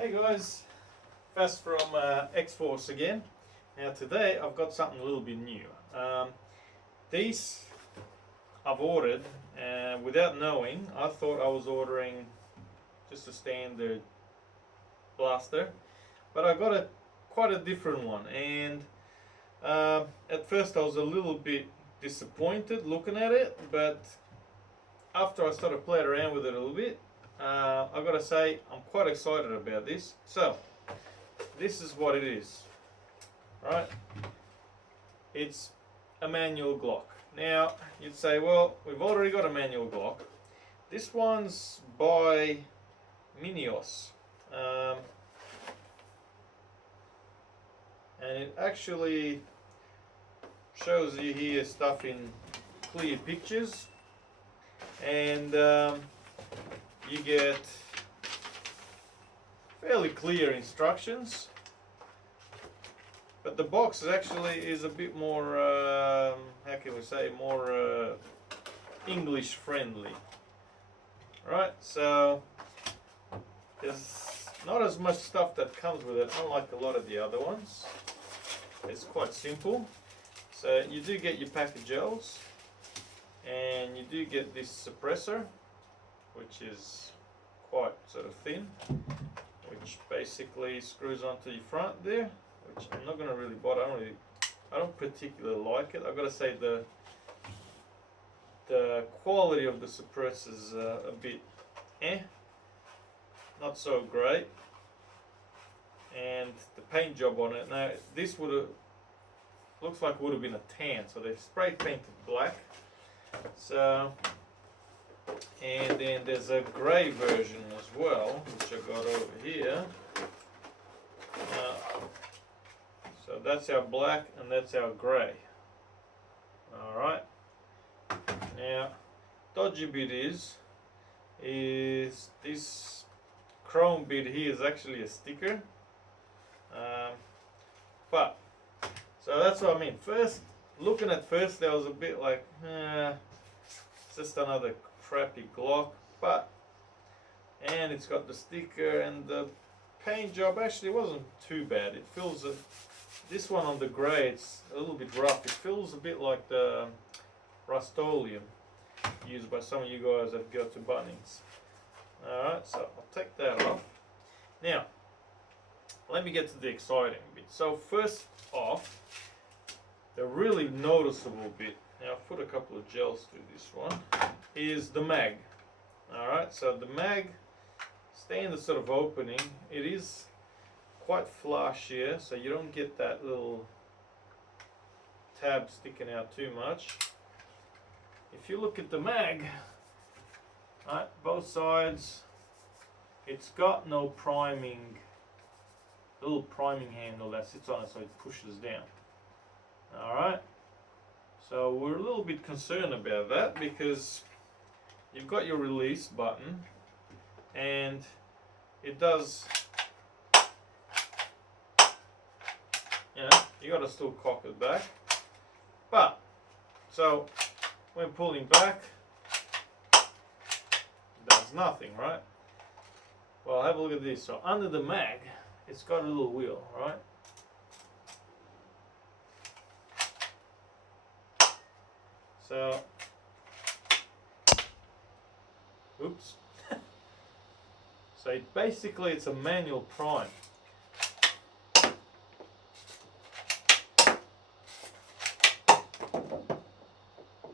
Hey guys, Fast from X-Force again. Now today I've got something a little bit new. These I've ordered without knowing. I thought I was ordering just a standard blaster, but I got quite a different one, and at first I was a little bit disappointed looking at it, but after I started playing around with it a little bit, I've got to say I'm quite excited about this. So this is what it is, right? It's a manual Glock. Now you'd say, well, we've already got a manual Glock. This one's by Minios, and it actually shows you here stuff in clear pictures, and you get fairly clear instructions, but the box actually is a bit more, how can we say, more English friendly, right? So there's not as much stuff that comes with it, unlike a lot of the other ones. It's quite simple. So you do get your pack of gels, and you do get this suppressor, which is quite sort of thin, which basically screws onto your front there, which I'm not going to really bother. I don't particularly like it. I've got to say the quality of the suppressor is a bit not so great, and the paint job on it. Now this looks like it would have been a tan, so they spray painted black. So, and then there's a grey version as well, which I got over here. So that's our black and that's our grey. Alright. Now, dodgy bit is this chrome bit here is actually a sticker. But, so that's what I mean. Looking at first, there was a bit like, it's just another crappy Glock, and it's got the sticker, and the paint job actually wasn't too bad. It feels, this one on the grey, it's a little bit rough. It feels a bit like the Rust-Oleum used by some of you guys that go to Bunnings. Alright, so I'll take that off. Now, let me get to the exciting bit. So first off, the really noticeable bit, now I've put a couple of gels through this one, is the mag. Alright, so the mag, standard sort of opening, it is quite flush here, so you don't get that little tab sticking out too much. If you look at the mag, right, both sides, it's got no priming, little priming handle that sits on it, so it pushes down. Alright, so we're a little bit concerned about that, because you've got your release button, and it does, you got to still cock it back, but so when pulling back, it does nothing, right? Well, have a look at this. So under the mag, it's got a little wheel, right? So, oops. So basically it's a manual prime.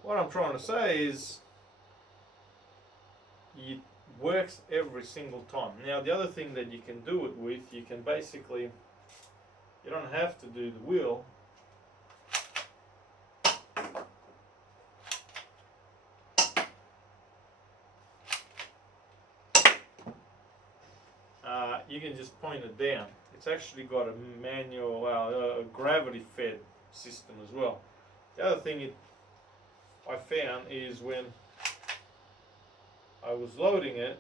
What I'm trying to say is it works every single time. Now the other thing that you can do it with, you can basically, you don't have to do the wheel. You can just point it down. It's actually got a manual, a gravity-fed system as well. The other thing I found is when I was loading it,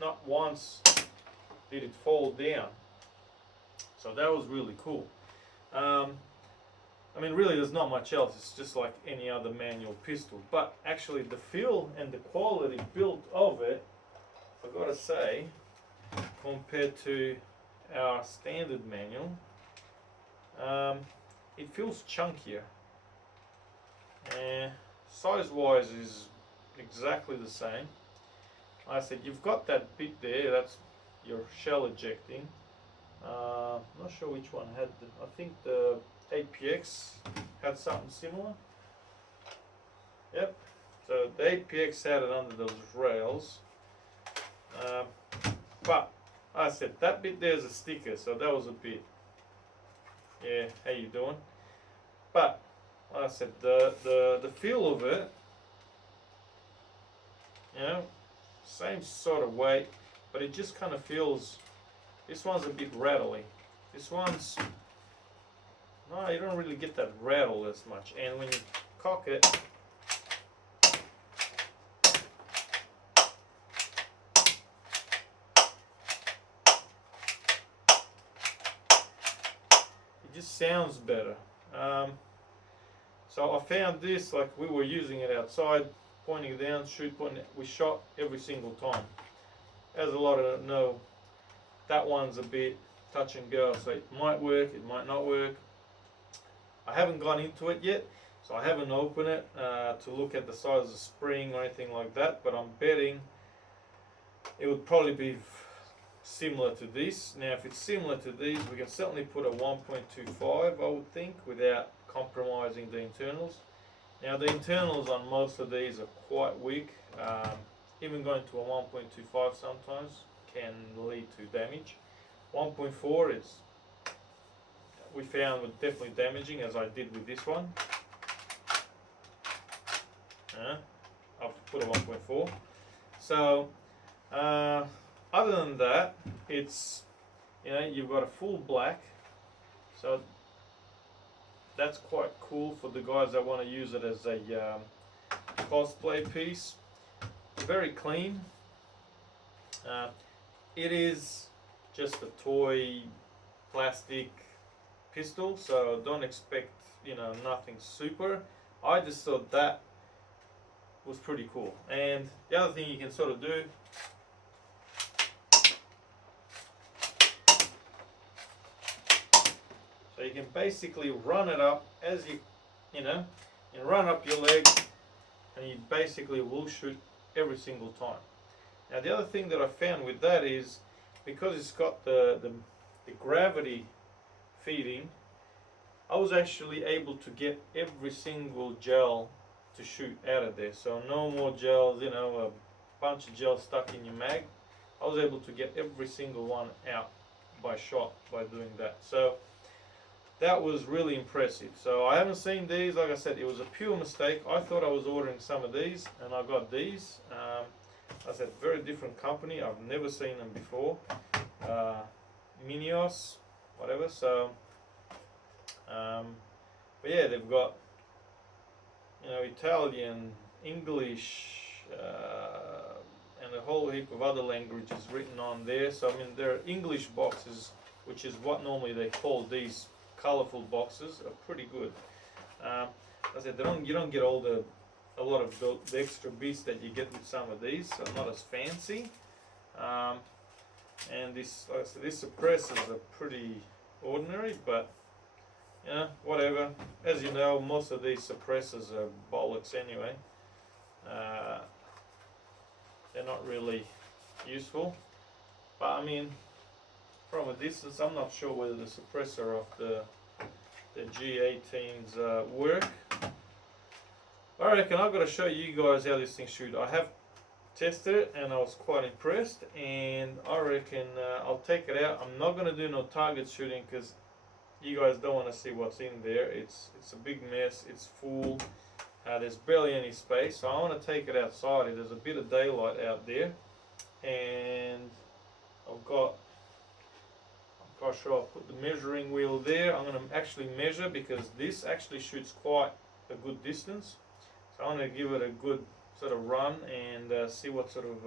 not once did it fall down. So that was really cool. I mean, really there's not much else. It's just like any other manual pistol. But actually the feel and the quality built of it, I've got to say, compared to our standard manual. It feels chunkier, and size wise is exactly the same. Like I said, you've got that bit there, that's your shell ejecting. Not sure which one had I think the APX had something similar. Yep, so the APX had it under those rails. But like I said, that bit there's a sticker, so that was a bit, yeah, how you doing? But like I said, the feel of it, you know, same sort of weight, but it just kind of feels, this one's a bit rattly. This one's, no, you don't really get that rattle as much. And when you cock it, it just sounds better. So I found this, like we were using it outside, pointing down, we shot every single time. As a lot of know, that one's a bit touch and go, so it might work, it might not work. I haven't gone into it yet, so I haven't opened it to look at the size of the spring or anything like that, but I'm betting it would probably be similar to this. Now if it's similar to these, we can certainly put a 1.25, I would think, without compromising the internals. Now the internals on most of these are quite weak. Even going to a 1.25 sometimes can lead to damage. 1.4 is, we found, was definitely damaging, as I did with this one. I've put a 1.4. So other than that, it's, you know, you've got a full black, so that's quite cool for the guys that want to use it as a cosplay piece. Very clean. It is just a toy plastic pistol, so don't expect, you know, nothing super. I just thought that was pretty cool. And the other thing you can sort of do, so you can basically run it up as you know, and run up your leg, and you basically will shoot every single time. Now the other thing that I found with that is, because it's got the gravity feeding, I was actually able to get every single gel to shoot out of there. So no more gels, you know, a bunch of gel stuck in your mag. I was able to get every single one out by shot by doing that. So that was really impressive. So I haven't seen these. Like I said, it was a pure mistake. I thought I was ordering some of these, and I got these. I said, very different company. I've never seen them before. Minios, whatever. So, but yeah, they've got, you know, Italian, English, and a whole heap of other languages written on there. So I mean, they're English boxes, which is what normally they call these colorful boxes, are pretty good. I said, you don't get a lot of the extra bits that you get with some of these, so not as fancy. And this, like I said, these suppressors are pretty ordinary, but you know, whatever. As you know, most of these suppressors are bollocks anyway. They're not really useful. But I mean, from a distance, I'm not sure whether the suppressor of the G18s work. I reckon I've got to show you guys how this thing shoots. I have tested it and I was quite impressed, and I reckon I'll take it out. I'm not going to do no target shooting because you guys don't want to see what's in there. It's a big mess. It's full. There's barely any space, so I want to take it outside. There's a bit of daylight out there, and I've got, I'm quite sure I'll put the measuring wheel there. I'm going to actually measure, because this actually shoots quite a good distance. So I'm going to give it a good sort of run and see what sort of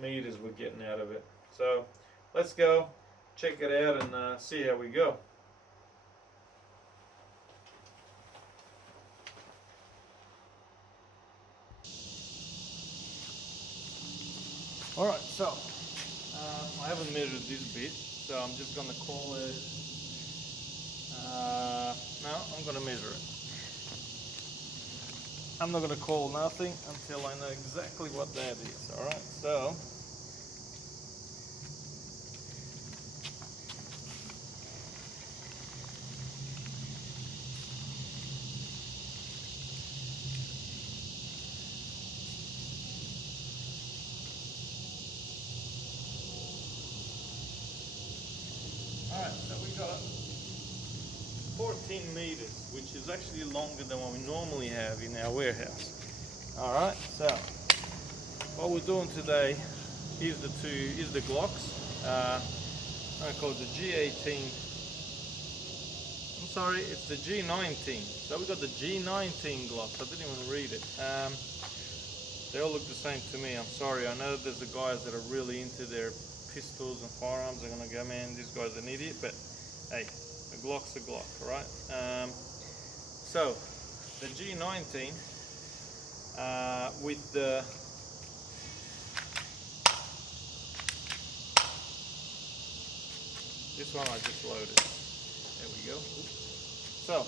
meters we're getting out of it. So let's go check it out and see how we go. Alright, so I haven't measured this bit, so I'm just gonna call it, no, I'm gonna measure it. I'm not gonna call nothing until I know exactly what that is, alright? So, alright, so we got 14 meters, which is actually longer than what we normally have in our warehouse. Alright, so what we're doing today is the Glocks. I call it the G18. I'm sorry, it's the G19. So we got the G19 Glocks. I didn't even read it. They all look the same to me. I'm sorry. I know there's the guys that are really into their pistols and firearms. They're gonna go, man, this guy's an idiot. But hey, a Glock's a Glock, right? So the G19 with the this one I just loaded. There we go. So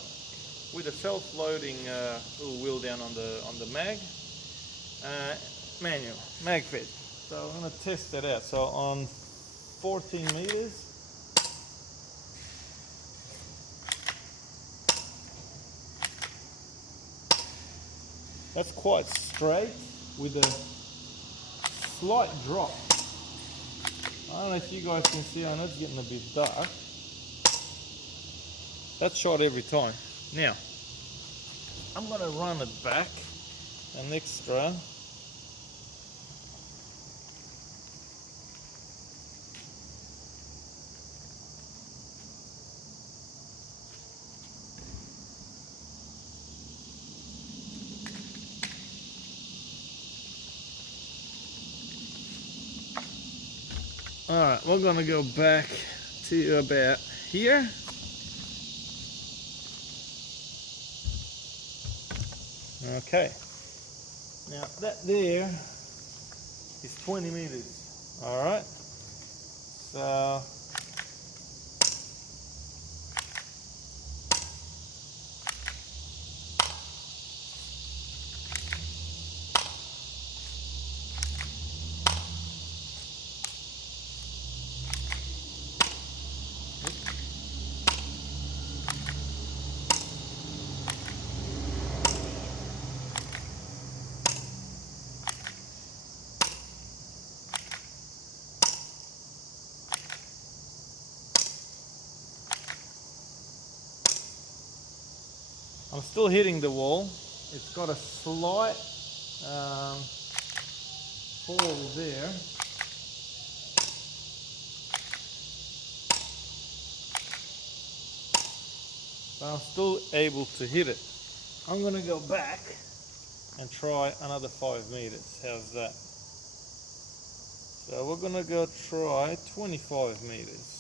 with a self-loading little wheel down on the mag, manual mag fed. So I'm gonna test that out. So on 14 meters. That's quite straight with a slight drop. I don't know if you guys can see, I know it's getting a bit dark. That's shot every time. Now, I'm going to run it back an extra. Alright, we're going to go back to about here. Okay, now that there is 20 meters. Alright, so I'm still hitting the wall. It's got a slight fall there. But I'm still able to hit it. I'm going to go back and try another 5 meters. How's that? So we're going to go try 25 meters.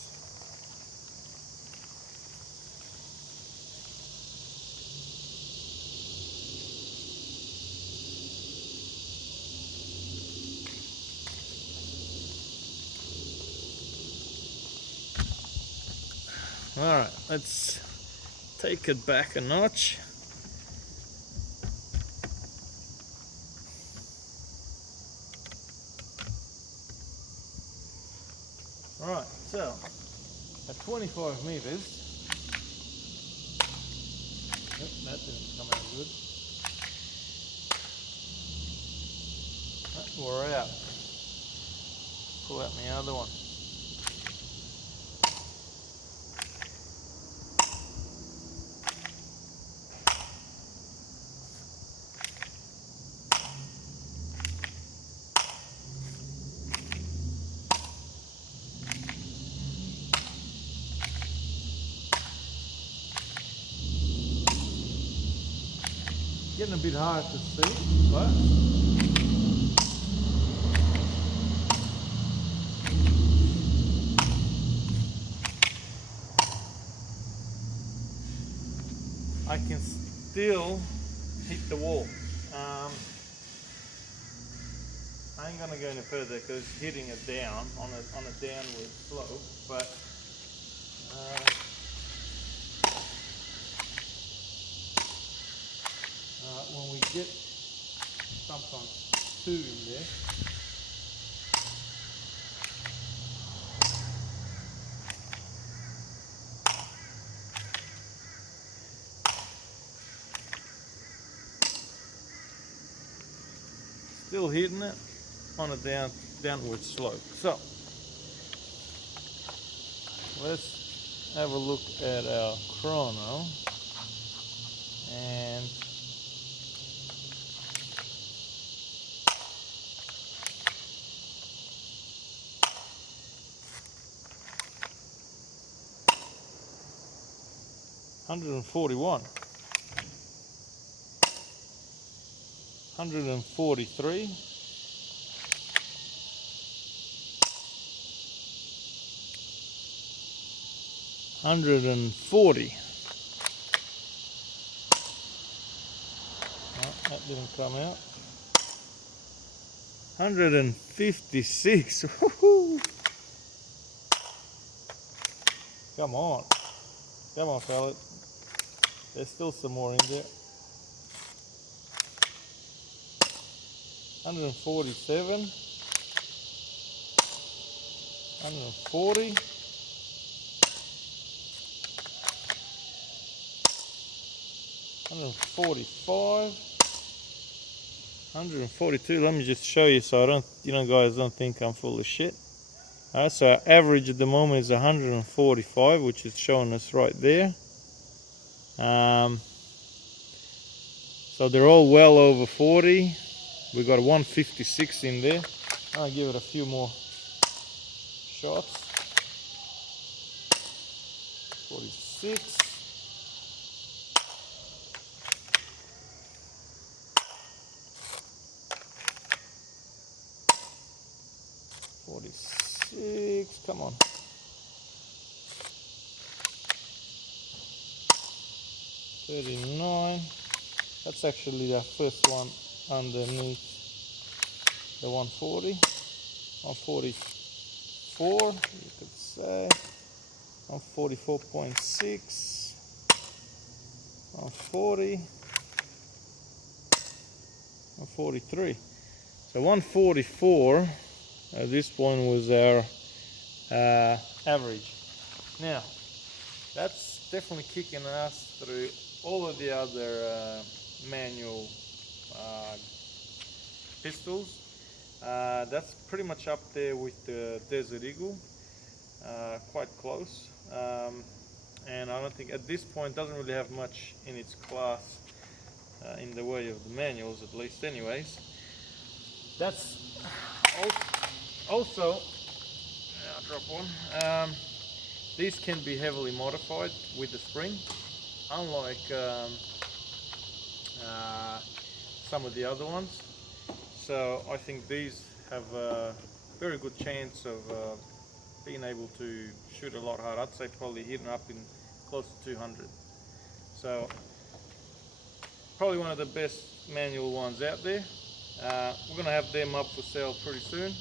Alright, let's take it back a notch. Right, so at 25 meters, yep, that didn't come out good. We're out. Pull out my other one. Getting a bit hard to see, but I can still hit the wall. I I ain't gonna go any further because it's hitting it down on a downward slope, but when we get sometimes 2 in there, still hitting it on a downward slope. So let's have a look at our chrono, and $141, $143, $140. No, that didn't come out. 156. Woohoo! Come on. Come on, fella. There's still some more in there. 147. 140. 145. 142. Let me just show you so I don't, guys don't think I'm full of shit. Alright, so our average at the moment is 145, which is showing us right there. So they're all well over 40. We got 156 in there. I'll give it a few more shots. 46. 46, come on. 39. That's actually the first one underneath the 140. 144, you could say. 144.6. 140. 143. So 144 at this point was our average. Now that's definitely kicking us through all of the other manual pistols. That's pretty much up there with the Desert Eagle, quite close, and I don't think at this point doesn't really have much in its class in the way of the manuals, at least anyways. That's also I'll drop one. These can be heavily modified with the spring, unlike some of the other ones. So I think these have a very good chance of being able to shoot a lot harder. I'd say probably hitting up in close to 200. So probably one of the best manual ones out there. We're going to have them up for sale pretty soon,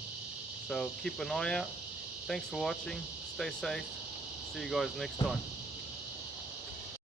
so keep an eye out. Thanks for watching. Stay safe. See you guys next time.